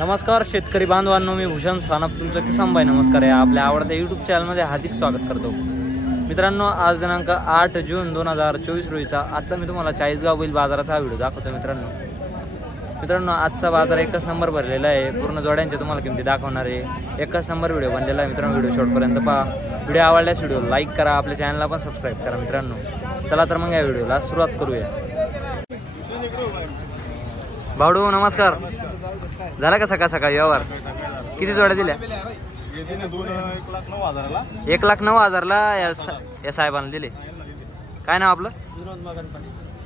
नमस्कार शेतकरी बांधवांनो, मी भूषण सानप तुमचं किसान भाई नमस्कार आहे आपल्या आवडत्या यूट्यूब चॅनलमध्ये हार्दिक स्वागत करतो। मित्रांनो, आज दिनांक 8 जून 2024 रोजीचा आजचा मी तुम्हाला चाळीसगाव बैल बाजाराचा व्हिडिओ दाखवतो। मित्रांनो आजचा बाजार एकच नंबर भरलेला आहे। पूर्ण जोड्यांचे तुम्हाला किमती दाखवणार आहे। एकच नंबर व्हिडिओ बनलेला आहे मित्रांनो। व्हिडिओ शेवटपर्यंत पहा। व्हिडिओ आवडल्यास व्हिडिओ लाईक करा, आपल्या चॅनलला पण सबस्क्राईब करा। मित्रांनो चला तर मग या व्हिडिओला सुरुवात करूया। भावडू नमस्कार, झाला का सकाळ सकाळी व्यवहार? किती जोड्या दिल्या? 1,09,000ला या साहेबांना दिले। काय नाव आपलं?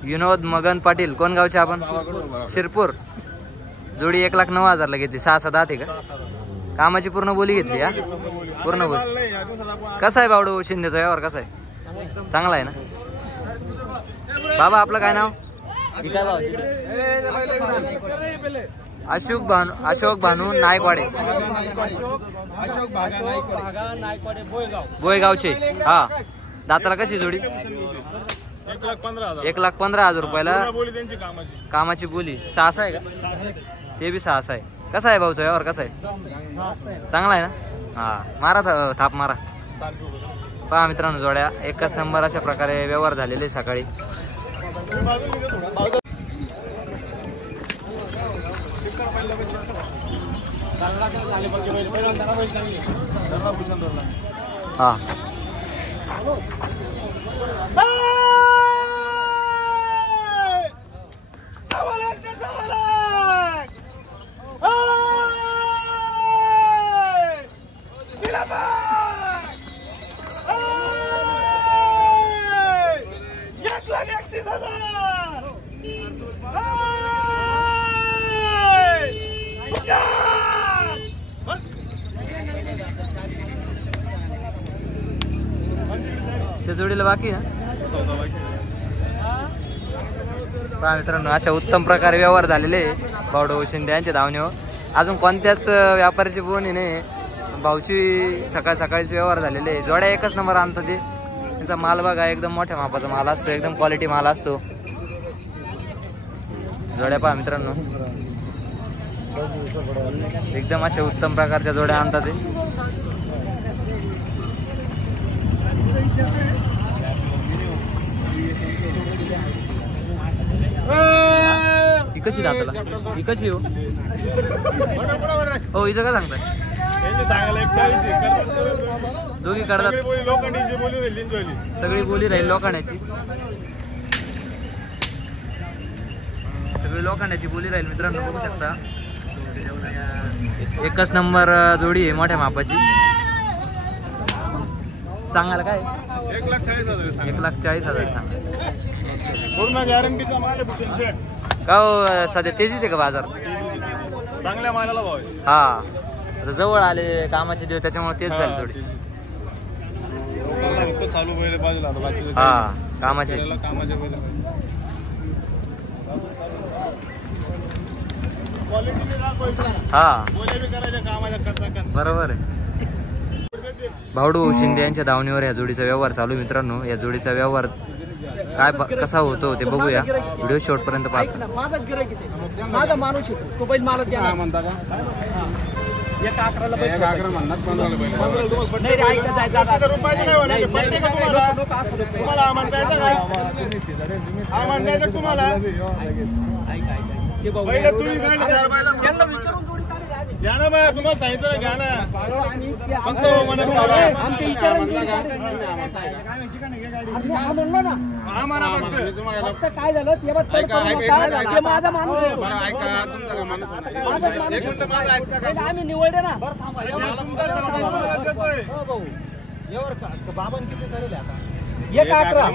विनोद मगन पाटील। कोण गावचे आपण? शिरपूर। जोडी 1,09,000ला घेतली। 6 दात आहे का? कामाची पूर्ण बोली घेतली हा? पूर्ण बोली। कसा आहे भावडू शिंदेचा व्यवहार कसा आहे? चांगला आहे ना? बाबा आपलं काय नाव? अशोक भानू नायकवाडे, बोयगावचे। हा, दाताला कशी जोडी? 1,15,000 रुपयाला कामाची बोली। 6 आहे का? ते बी 6 आहे। कसा आहे भाऊचा व्यवहार कसा आहे? चांगला आहे ना? हा, मारा थाप मारा। पहा मित्रांनो, जोड्या एकच नंबर अशा प्रकारे व्यवहार झालेले सकाळी। हा त्या जोडीला बाकी ना? पहा मित्रांनो, अशा उत्तम प्रकारे व्यवहार झालेले भावडू शिंदे यांच्या धावणीवर। अजून कोणत्याच व्यापाऱ्याची बोनी नाही, भाऊची सकाळ सकाळीचे व्यवहार झालेले। जोड्या एकच नंबर आणतात ते। त्यांचा माल बघा, एकदम मोठ्या मापाचा माल असतो, एकदम क्वालिटी माल असतो। जोड्या पहा मित्रांनो, एकदम अशा उत्तम प्रकारच्या जोड्या आणतात ते। ही कशी दाताला? ही कशी हो? हो, हिचं काय सांगताय? दोघी करतात, सगळी बोली राहील लोकांची, सगळी लोकांची बोली राहील मित्रांनो। बघू शकता, एकच नंबर जोडी आहे मोठ्या मापाची। सांगायला काय? 1,40,000 सांगा। पूर्ण गॅरंटीचा माल आहे। का हो, सध्या तेजीच आहे का बाजार? चांगल्या मालाला भाव आहे। हा, आता जवळ आले कामाचे दिवस, त्याच्यामुळे तेच झाली थोडीशी। चालू पहिले बाजूला हा, कामाचे हा, बरोबर आहे। भावडू शिंदे यांच्या धावणीवर या जोडीचा व्यवहार चालू मित्रांनो। या जोडीचा व्यवहार काय कसा होतो ते बघूया। व्हिडिओ शेवटपर्यंत पाहा। माझा माणूस तो बैल मालक द्या म्हणता का? 1,11ला बैल 1,11 म्हणतात, 15ला बैल नाही रे, ऐका जायचं रुपये नाही होणार पडते का तुम्हाला? तुम्हाला म्हणतायचं का? हा म्हणतायचं तुम्हाला? ऐका ते भाऊ बैल तुम्ही काय त्यांना विचारून जोडी काढली घ्या ना बा, तुम्हाला सांगितलं ना, घ्या ना। फक्त म्हणा तुम्हाला आमच्या विचारांनी म्हणलं ना, हा म्हणा फक्त काय झालं ते माझा माणूस आहे। आम्ही निवडले ना। बाबांनी किती ठरवले आता? 1,11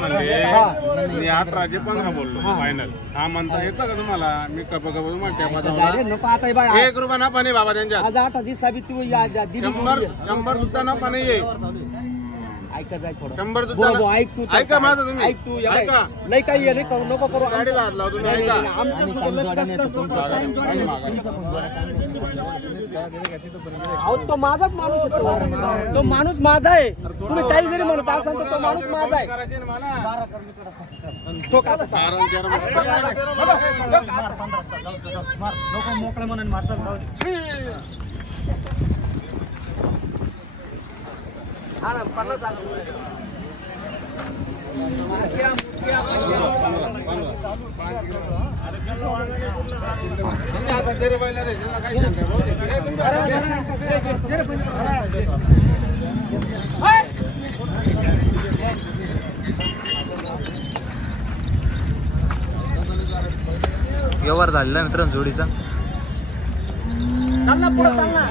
मी 18 15 बोललो फायनल। हा म्हणता येतं का तुम्हाला? मी कप म्हणते 1 रुपया ना पाणी बाबा त्यांच्या 8 दिवस साबित 100 सुद्धा ना पाणी ये। ऐका जाय थोडं 100 बोल भाऊ, ऐक तू ऐका माझं तुम्ही. ऐक तू या बाई. ऐका. लय काही आहे, नको नको करू गाडीला हात लावतो तुम्ही, नाही, ऐका. नाही, नाही, आमच्या सोबत कसं कसं टाइम जोडा. अहो तो माझाच माणूस आहे तो माणूस माझा आहे. तुम्ही काही जरी म्हणत असाल तर तो माणूस माझा आहे. करायचे ना मला. तो का आता? नको मोकळे म्हणून मारतात हा ना, 50 आलं. मुक्या, मुक्या, तुम्ही आता तेरे बैला रे, त्यांना काय सांगताय भाऊ? व्यवहार झालेला मित्रांनो जोडीचा. चाल ना पुढं, चाल ना.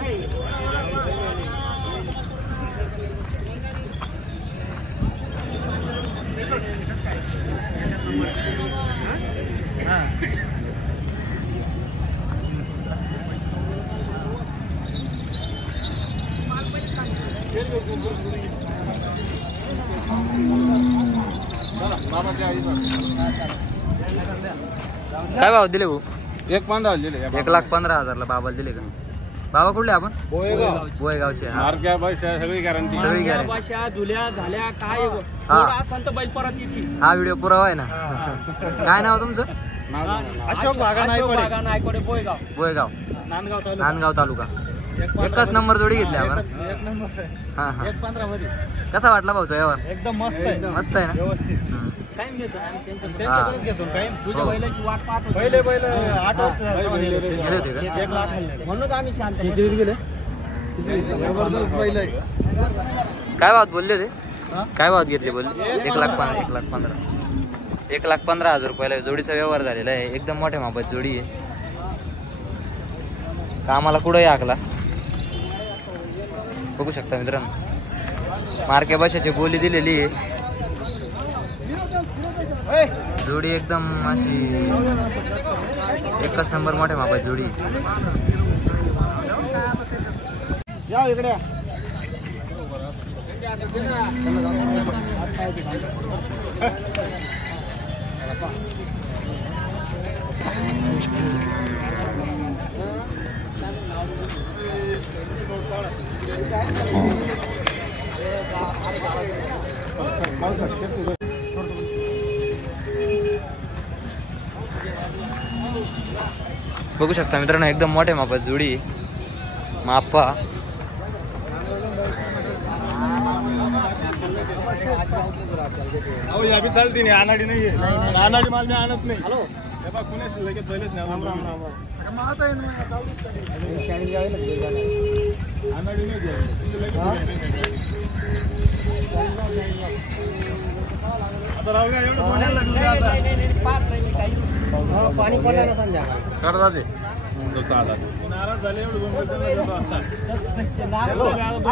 काय भाव दिले भाऊ? 1.15 दिले. 1,15,000 बाबाला दिले का? बाबा कुठले आपण? बोयगावचे. हा. मार्क्या बाई सगळी गॅरंटी. सगळी या गॅरंटी. भाषा जुल्या झाल्या काय हा. थोडं असाल तर बैल परत येतील. हा व्हिडिओ पुरावा आहे ना. काय नाव तुमचं? अशोक बागा नायकोडे बोयगाव. बोयगाव, नांदगाव नांदगाव तालुका. एकच नंबर जोडी घेतली आपण. एक नंबर हा हा. 1.15 मध्ये कसा वाटला भाऊचा व्यवहार? एकदम मस्त आहे. मस्त आहे ना. व्यवस्थित हम्म. टाइम घेतो आम्ही त्यांच्याकडे. त्यांच्याकडेच घेतो टाइम. तुझ्या हो. बैलाची वाट पाहत होतो. पहिले 8 वर्ष झाले गेले होते का? 1 लाख हल्ले. म्हणूनच आम्ही शांत गेले जबरदस्त बैल आहे. काय भावात बोलले होते? हा? काय भावात घेतले बोलले? 1,15,000. 1,15,000 रुपयाला जोडीचा व्यवहार झालेला आहे. एकदम मोठ्या मापात जोडी आहे. कामाला कुठंही आखला बघू शकता मित्रांनो. मार्क्या बशाची बोली दिलेली आहे. जोडी एकदम अशी एकच नंबर मोठ्या मापात जोडी आहे. या इकडे बघू शकता मित्रांनो एकदम मोठ्या मापात जोडी आहे. मापा अहो या बी चालती नाही. अनाडी नाहीये. अनाडी माल मी आणत नाही. हॅलो हे बघ कुणी लगेच बैलच नाही. अनाडी नाही घ्यायची. आता राहू द्या. एवढं बोलायला लागलं आता. पाणी पडलं संध्या. करदाचे. तो चालत. नाराज झाले. एवढं बोलतो आता.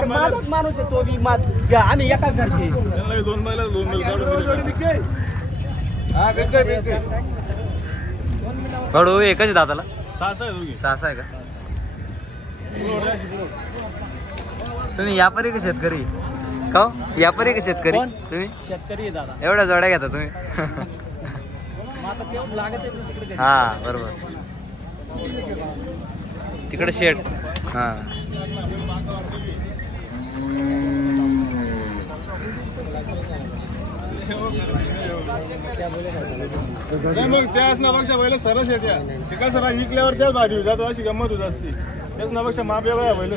माझाच माणूस आहे तो बी. आम्ही एका घरचे. त्यांना 2 बैल 2 बैल हा बिलकुल बिलकुल. कडू एकच दादाला. 6 आहे दोघी. 6 आहे का? तुम्ही व्यापारी का शेतकरी? का हो? व्यापारी का शेतकरी कोण? तुम्ही? शेतकरी आहे दादा. एवढ्या जोड्या घेता तुम्ही? मग आता तेवढं लागत आहे ना तिकडे. हा बरोबर. तिकडे शेड. हा नाही मग त्या असण्यापेक्षा पहिलं सरस येत्या. ते कसं ना इकल्यावर त्याच भाजी जातो. अशी गंमत होत असते. त्याच नापेक्षा माप वेगळा आहे. पहिलं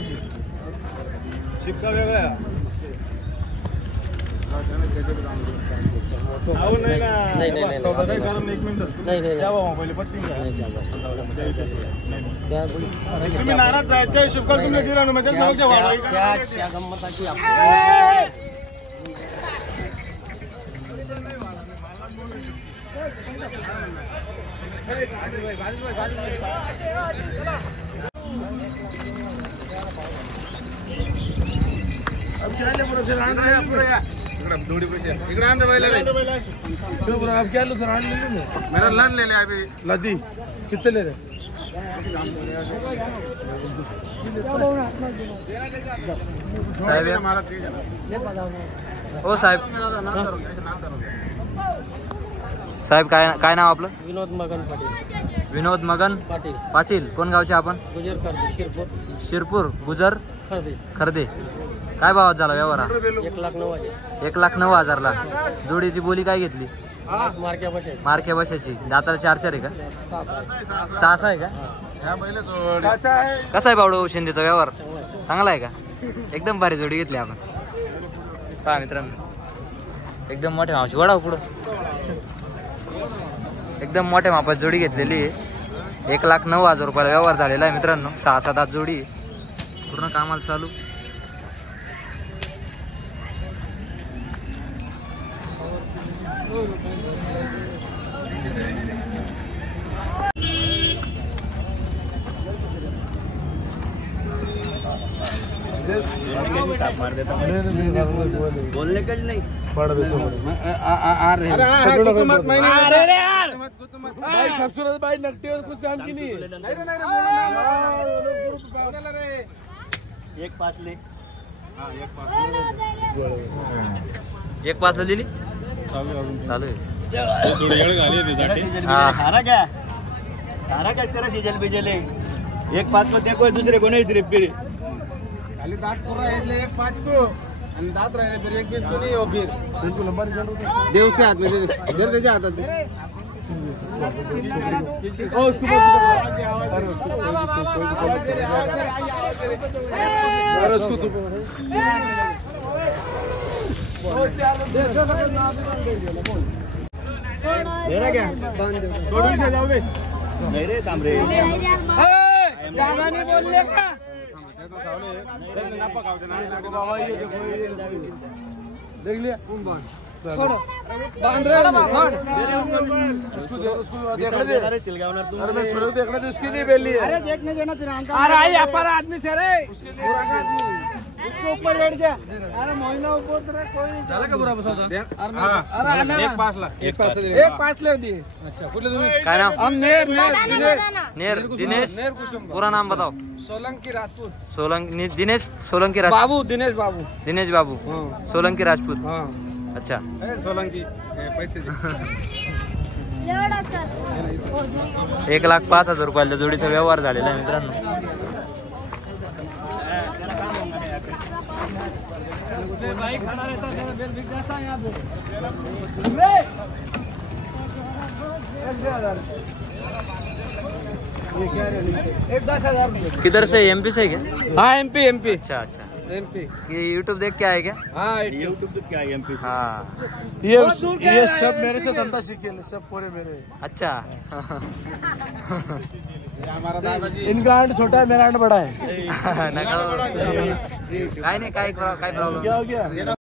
शिक्का वेगळा आहे. अहो नाही ना. चौदा काही कारण 1 मिनिट द्या बाबा पहिले पट्टी तुम्ही नाराज आहे. त्या शिक्का तुम्ही दिला ना. मग त्याच नापेक्षा इकडे आणते बैल मेरा लन ले ले अभी. लदी कितने ले रहे? साहेब मला हो साहेब. साहेब काय नाव आपलं? विनोद मगन पाटील. विनोद मगन पाटील. पाटील. कोण गावचे आपण? गुजर खर्दे शिरपूर. शिरपूर गुजर खर्दे. खर्दे. काय भावात झाला व्यवहार? 1,09,000. 1,09,000ला. जोडीची बोली काय घेतली? मार्क्या बसायची. मार्के बशाची. दाताला 4-4 आहे का? 6 आहे का? कसा आहे बावडो शिंदेचा व्यवहार? चांगला आहे का? एकदम भारी जोडी घेतली आपण. पहा मित्रांनो, एकदम मोठ्या मापाची. वडाव पुढं. एकदम मोठ्या मापात जोडी घेतलेली आहे. 1,09,000 रुपयाला व्यवहार झालेला आहे मित्रांनो. 6-7 दात जोडी पूर्ण कामाला चालू. बोलने का नहीं. कुछ काम की नहीं. 1,5 ला दिली. चालू आहे. सारा क्या तेरा सीजल बिजल है. 1,5 को देखो, दूसरे को नहीं सिर्फ फिर खाली दांत पूरा है इसलिए 1,5 को आणि दांत राहिले फिर 1,20 को नहीं हो फिर बिल्कुल लंबा दे उसके हाथ में दे दे जा हाथ में. उसको अरे उसको तो तेरा क्या थोड़ी से जाओ दे. नहीं रे तांबरे. जागा नहीं बोलने का. देख लिया. छोड़ो. बांध रहे हो. छोड़. उसको देख ले. सिलगावनर तुम. अरे मैं छोड़ो देखना तो इसके लिए बेली है. अरे देखने देना फिर. अरे आई अपर आदमी से रे. उसके लिए उसको ऊपर बैठ जा. अरे महीना ऊपर तो कोई नहीं. झाला का बुरा बसा होता. अरे 1,5 ले दिए. अच्छा कुठले तुम्ही? काय नाव? हम नेर दिनेश. पूरा नाम बताओ. सोलंकी राजपूत. दिनेश सोलंकी राजपूत. बाबू दिनेश बाबू. दिनेश बाबू सोलंकी राजपूत. हाँ अच्छा. सोलंकी पैसे 1,05,000 रुपयाला जोडीचा व्यवहार झालेला आहे मित्रांनो. किधर से? एमपी से क्या? हाँ एमपी. अच्छा अच्छा. एमपी. ये यूट्यूब देख के आए क्या? हाँ यूट्यूब तो क्या है एमपी से. हाँ. ये सब मेरे से धंधा सीखे सब पूरे मेरे. अच्छा. इनका अंड छोटा है, मेरा अंड बड़ा है. काय नाही, काय प्रॉब्लेम.